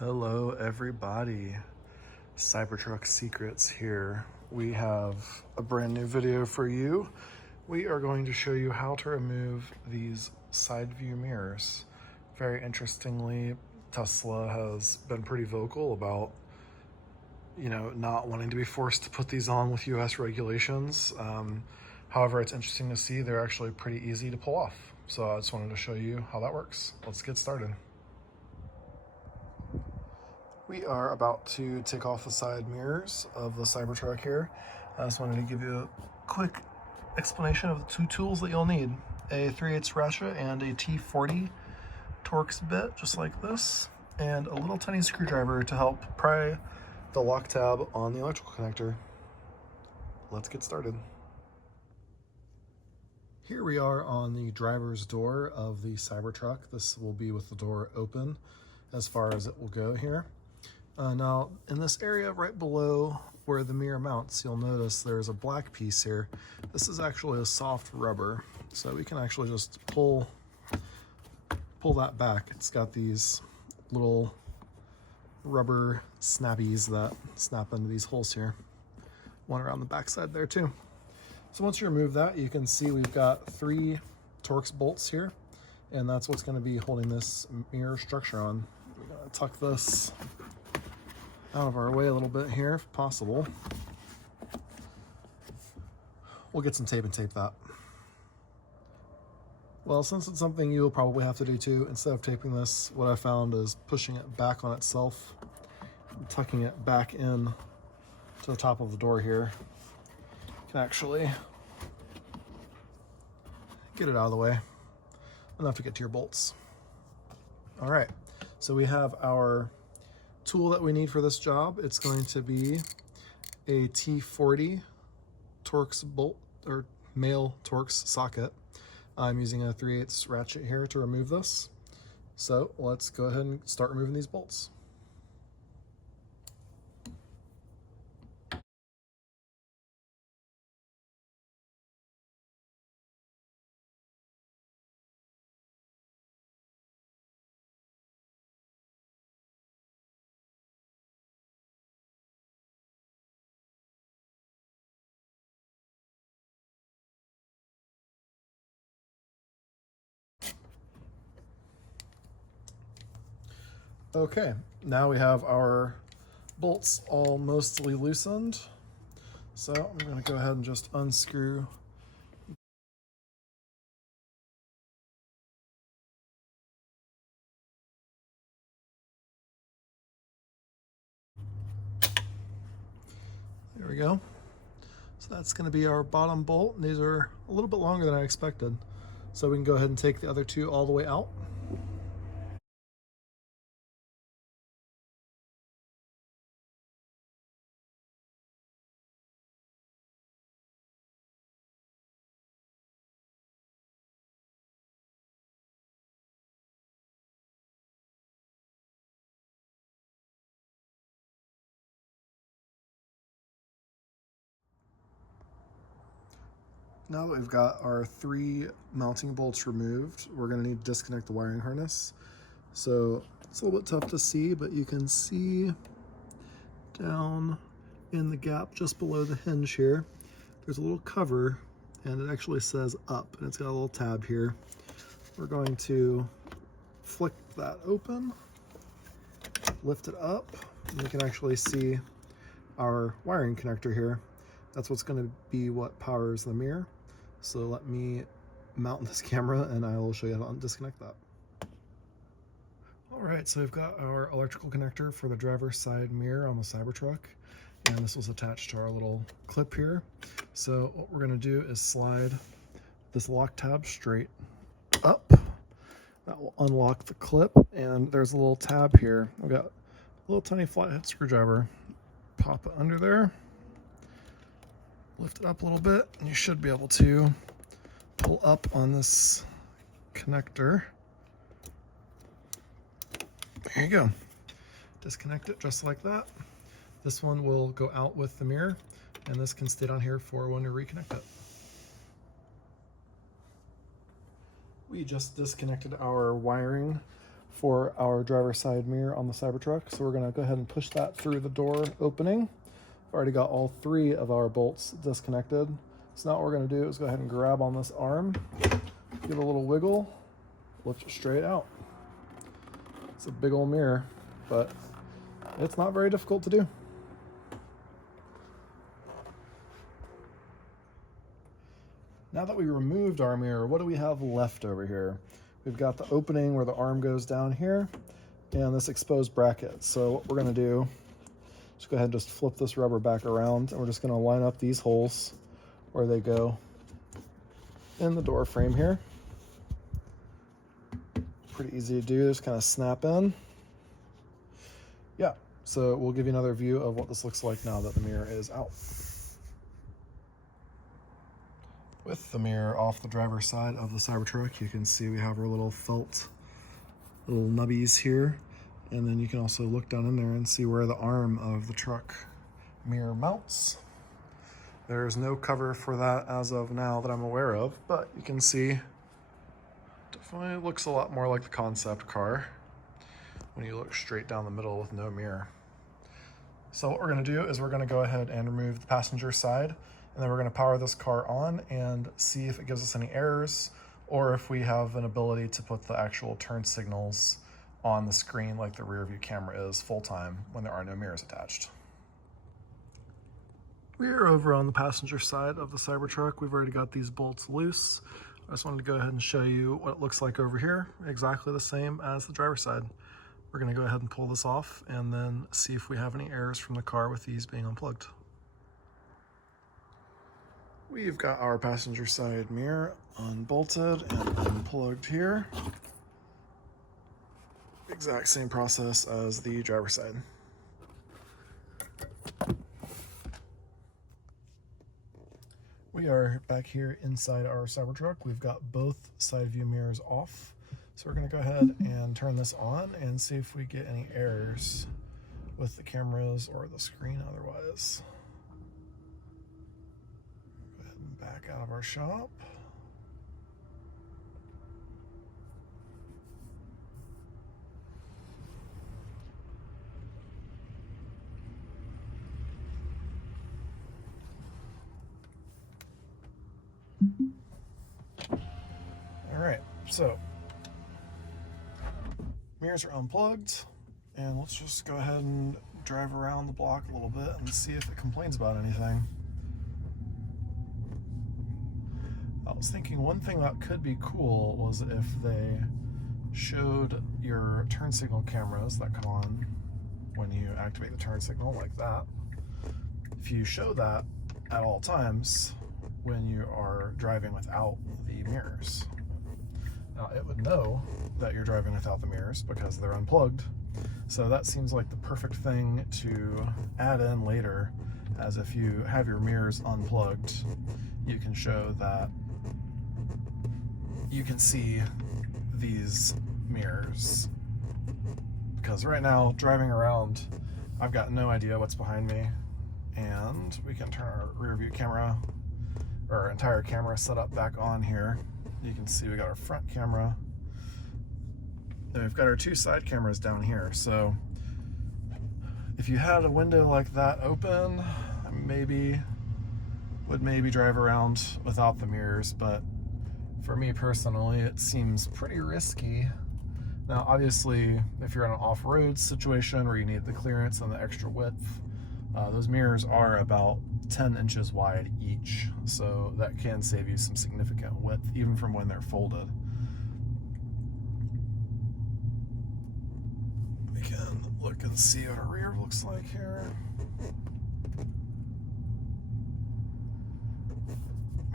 Hello everybody, CyberTruck Secrets here. We have a brand new video for you. We are going to show you how to remove these side view mirrors. Very interestingly, Tesla has been pretty vocal about not wanting to be forced to put these on with US regulations. However, it's interesting to see they're actually pretty easy to pull off. So I just wanted to show you how that works. Let's get started. We are about to take off the side mirrors of the CyberTruck here. I just wanted to give you a quick explanation of the two tools that you'll need. A 3/8 Rachet and a T40 Torx bit, just like this, and a little tiny screwdriver to help pry the lock tab on the electrical connector. Let's get started. Here we are on the driver's door of the CyberTruck. This will be with the door open as far as it will go here. Now, in this area right below where the mirror mounts, you'll notice there's a black piece here. This is actually a soft rubber, so we can actually just pull that back. It's got these little rubber snappies that snap into these holes here. One around the back side there too. So once you remove that, you can see we've got 3 Torx bolts here, and that's what's going to be holding this mirror structure on. We're going to tuck this out of our way a little bit here if possible. We'll get some tape and tape that. Well, since it's something you'll probably have to do too, instead of taping this, what I found is pushing it back on itself, and tucking it back in to the top of the door here. You can actually get it out of the way, enough to get to your bolts. All right, so we have our tool that we need for this job. It's going to be a T40 Torx bolt or male Torx socket. I'm using a 3/8 ratchet here to remove this. So let's go ahead and start removing these bolts. Okay, now we have our bolts all mostly loosened. So I'm going to go ahead and just unscrew. There we go. So that's going to be our bottom bolt. And these are a little bit longer than I expected. So we can go ahead and take the other 2 all the way out. Now that we've got our 3 mounting bolts removed, we're going to need to disconnect the wiring harness. So it's a little bit tough to see, but you can see down in the gap just below the hinge here, there's a little cover, and it actually says up, and it's got a little tab here. We're going to flick that open, lift it up, and you can actually see our wiring connector here. That's what's going to be what powers the mirror. So let me mount this camera and I will show you how to disconnect that. All right, so we've got our electrical connector for the driver's side mirror on the CyberTruck, and this was attached to our little clip here. So what we're going to do is slide this lock tab straight up. That will unlock the clip, and there's a little tab here. I've got a little tiny flathead screwdriver. Pop it under there. Lift it up a little bit, and you should be able to pull up on this connector. There you go. Disconnect it just like that. This one will go out with the mirror, and this can stay down here for when you reconnect it. We just disconnected our wiring for our driver's side mirror on the CyberTruck. So we're gonna go ahead and push that through the door opening. I've already got all 3 of our bolts disconnected. So now what we're gonna do is go ahead and grab on this arm, give it a little wiggle, lift it straight out. It's a big old mirror, but it's not very difficult to do. Now that we removed our mirror, what do we have left over here? We've got the opening where the arm goes down here and this exposed bracket. So what we're gonna do, just go ahead and just flip this rubber back around, and we're just gonna line up these holes where they go in the door frame here. Pretty easy to do, just kind of snap in. Yeah, so we'll give you another view of what this looks like now that the mirror is out. With the mirror off the driver's side of the CyberTruck, you can see we have our little felt little nubbies here. And then you can also look down in there and see where the arm of the truck mirror mounts. There's no cover for that as of now that I'm aware of, but you can see definitely looks a lot more like the concept car when you look straight down the middle with no mirror. So what we're gonna do is we're gonna go ahead and remove the passenger side, and then we're gonna power this car on and see if it gives us any errors, or if we have an ability to put the actual turn signals on the screen like the rear view camera is full time when there are no mirrors attached. We are over on the passenger side of the CyberTruck. We've already got these bolts loose. I just wanted to go ahead and show you what it looks like over here, exactly the same as the driver's side. We're gonna go ahead and pull this off and then see if we have any errors from the car with these being unplugged. We've got our passenger side mirror unbolted and unplugged here. Exact same process as the driver's side. We are back here inside our CyberTruck. We've got both side view mirrors off. So we're gonna go ahead and turn this on and see if we get any errors with the cameras or the screen otherwise. Go ahead and back out of our shop. All right, so mirrors are unplugged, and let's just go ahead and drive around the block a little bit and see if it complains about anything. I was thinking one thing that could be cool was if they showed your turn signal cameras that come on when you activate the turn signal like that. If you show that at all times when you are driving without the mirrors. Now it would know that you're driving without the mirrors because they're unplugged. So that seems like the perfect thing to add in later, as if you have your mirrors unplugged, you can show that you can see these mirrors. Because right now, driving around, I've got no idea what's behind me, and we can turn our rear view camera, or our entire camera setup back on here. You can see we got our front camera, and we've got our 2 side cameras down here. So if you had a window like that open, would maybe drive around without the mirrors, but for me personally, it seems pretty risky. Now, obviously, if you're in an off-road situation where you need the clearance and the extra width, those mirrors are about 10 inches wide each, so that can save you some significant width, even from when they're folded. We can look and see what our rear looks like here.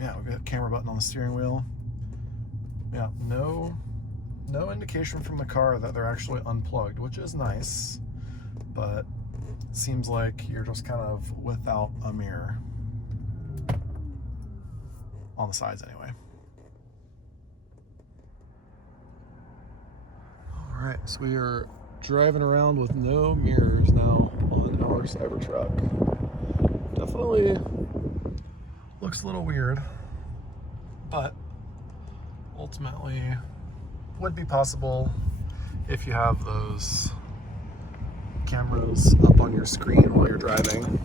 Yeah, we've got a camera button on the steering wheel. Yeah, no indication from the car that they're actually unplugged, which is nice, but it seems like you're just kind of without a mirror. On the sides anyway. All right, so we are driving around with no mirrors now on our CyberTruck. Definitely looks a little weird, but ultimately would be possible if you have those cameras up on your screen while you're driving.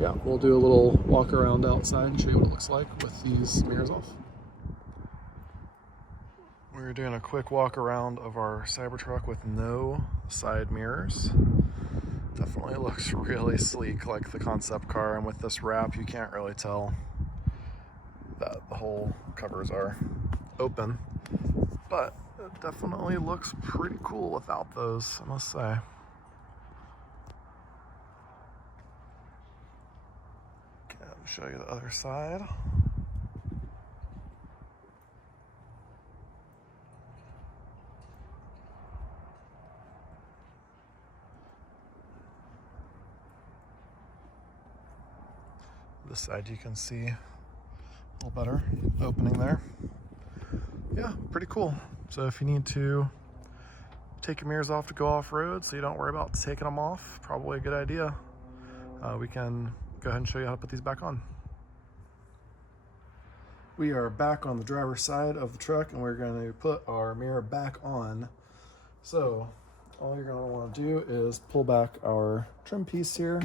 Yeah, we'll do a little walk around outside and show you what it looks like with these mirrors off. We're doing a quick walk around of our CyberTruck with no side mirrors. Definitely looks really sleek, like the concept car, and with this wrap you can't really tell that the whole covers are open, but it definitely looks pretty cool without those, I must say. Okay, I'll show you the other side. This side you can see a little better opening there. Yeah, pretty cool. So if you need to take your mirrors off to go off-road so you don't worry about taking them off, probably a good idea. We can go ahead and show you how to put these back on. We are back on the driver's side of the truck and we're going to put our mirror back on. So all you're going to want to do is pull back our trim piece here.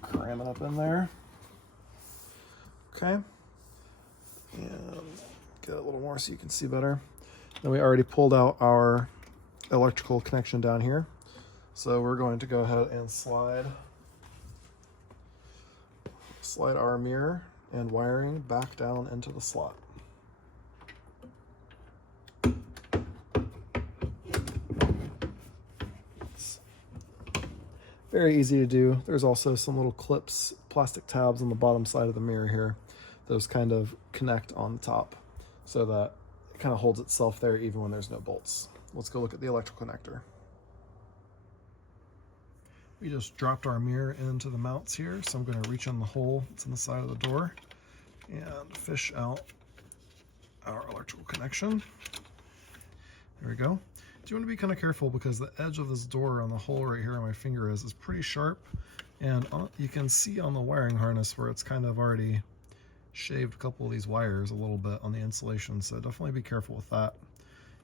Cram it up in there. Okay. And get it a little more so you can see better. Then we already pulled out our electrical connection down here. So we're going to go ahead and slide our mirror and wiring back down into the slot. It's very easy to do. There's also some little clips, plastic tabs on the bottom side of the mirror here. Those kind of connect on the top so that it kind of holds itself there even when there's no bolts. Let's go look at the electrical connector. We just dropped our mirror into the mounts here, so I'm going to reach in the hole that's in the side of the door and fish out our electrical connection. There we go. You want to be kind of careful because the edge of this door on the hole right here where my finger is pretty sharp, and you can see on the wiring harness where it's kind of already shaved a couple of these wires a little bit on the insulation, so definitely be careful with that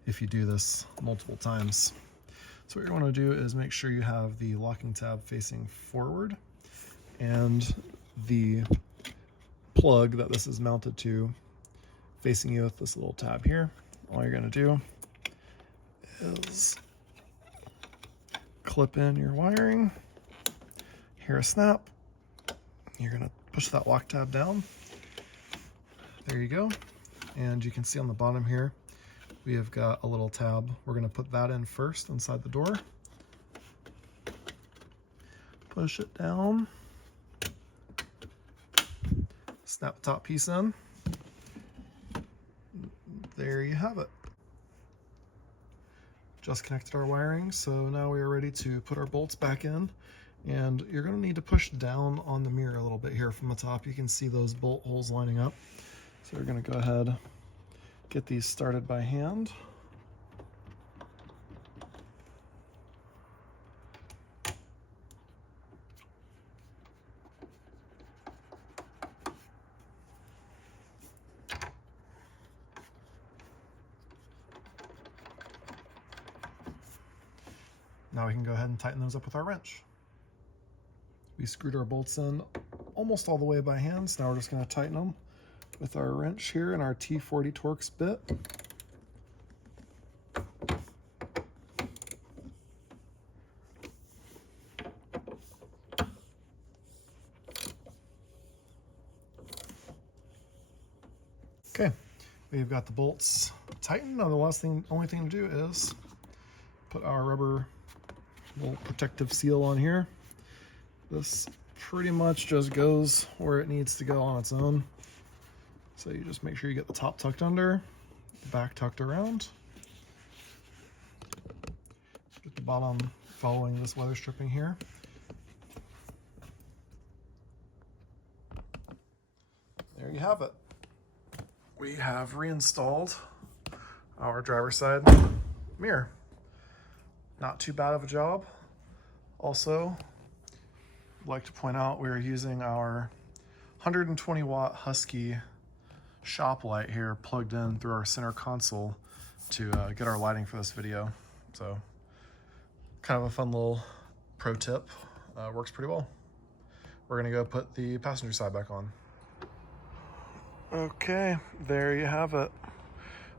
if you do this multiple times. So what you want to do is make sure you have the locking tab facing forward and the plug that this is mounted to facing you with this little tab here. All you're going to do is clip in your wiring, hear a snap, you're going to push that lock tab down. There you go. And you can see on the bottom here we have got a little tab. We're going to put that in first inside the door. Push it down. Snap the top piece in. There you have it. Just connected our wiring, so now we are ready to put our bolts back in. And you're going to need to push down on the mirror a little bit here from the top. You can see those bolt holes lining up. So we're going to go ahead, get these started by hand. Now we can go ahead and tighten those up with our wrench. We screwed our bolts in almost all the way by hand, so now we're just going to tighten them with our wrench here and our T40 Torx bit. Okay, we've got the bolts tightened. Now the only thing to do is put our rubber little protective seal on here. This pretty much just goes where it needs to go on its own. So you just make sure you get the top tucked under, the back tucked around. Get the bottom following this weather stripping here. There you have it. We have reinstalled our driver's side mirror. Not too bad of a job. Also, I'd like to point out we're using our 120 watt Husky shop light here plugged in through our center console to get our lighting for this video. So kind of a fun little pro tip. Works pretty well. We're gonna go put the passenger side back on. Okay, there you have it.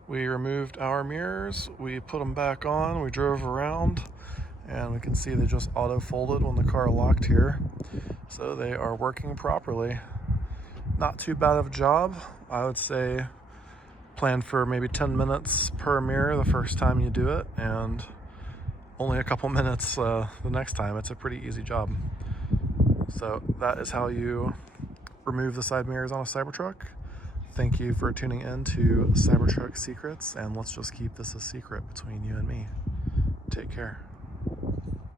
We removed our mirrors, we put them back on, we drove around, and we can see they just auto folded when the car locked here. So they are working properly. Not too bad of a job. I would say plan for maybe 10 minutes per mirror the first time you do it, and only a couple minutes the next time. It's a pretty easy job. So that is how you remove the side mirrors on a CyberTruck. Thank you for tuning in to CyberTruck Secrets, and let's just keep this a secret between you and me. Take care.